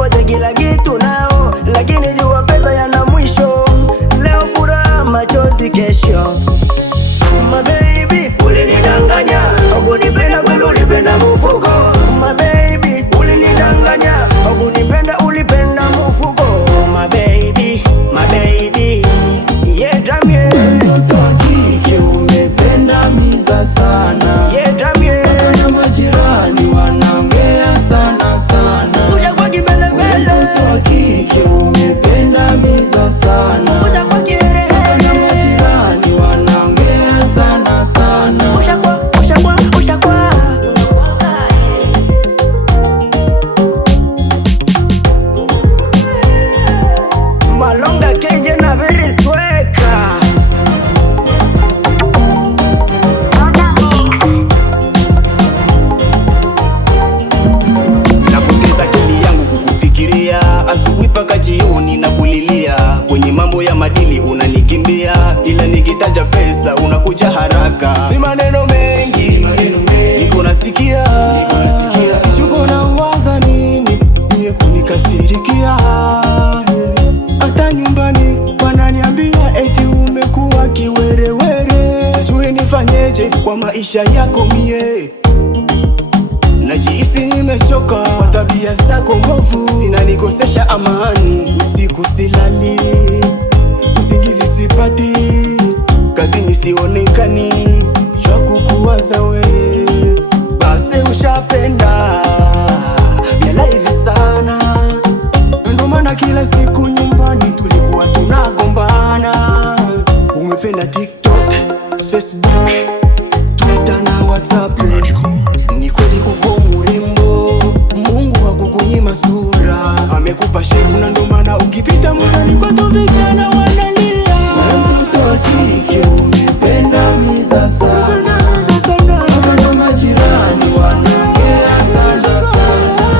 popote kila kitu nao, lakini jua pesa yana mwisho. Leo furaha machozi kesho. My baby, ulinidanganya, hukunipenda kweli, ulipenda mfuko. My baby, ulinidanganya, hukunipenda, ulipenda mfuko. My baby, yeah damn yeah. Mtoto wa kike umependa miza sana, Yeah damn yeah. mpaka na majirani wanaongea sana sana. Uja kwa kimbelembele. Mtoto wa kike umependa miza sana, Uja kwa kiherehere. mpaka na majirani wanaongea sana sana. Uja kwa Malonga keje na very sweka. Napoteza akili yangu kukufikiria, asubuhi paka jioni na kulilia. Kwenye mambo ya madili unanikimbia, ila nikitaja pesa unakuja haraka. Ni maneno mengi niko nasikia, sijui na uwaza nini niye kunikasirikia. Hata nyumbani wananiambia eti umekuwa kiwerewere. Sijui nifanyeje kwa maisha yako mie, najihisi nimechoka kwa tabia zako mbovu, zinanikosesha amani. Usiku silali, usingizi sipati, kazini sionekani, jua kukuwaza we. Basi ushapenda bila hivi sana, ndo maana kila siku nyumbani tulikuwa tunagombana. Umependa TikTok, Facebook, Twitter na WhatsApp. Ni kweli uko murembo, Mungu hakukunyima sura, amekupa shepu na ndo maana ukipita mtaani kwetu vijana wanalia. Mtoto wa kike umependa miza sana, mpaka na majirani wanaongea sana sana.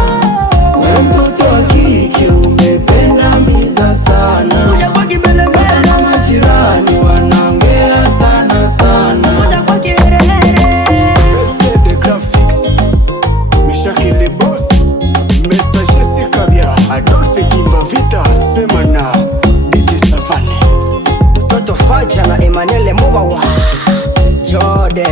We mtoto wa kike umependa miza sana, Uja kwa kimbelembele. mpaka na majirani wanaongea sana sana. Uja kwa kiherehere. The graphics, Meshaki le boss, Messager Sekabia, Adolphe Kimba Vita, Semana, DJ Savane. Mtoto Faja na Emmanuel Mubawa Jode.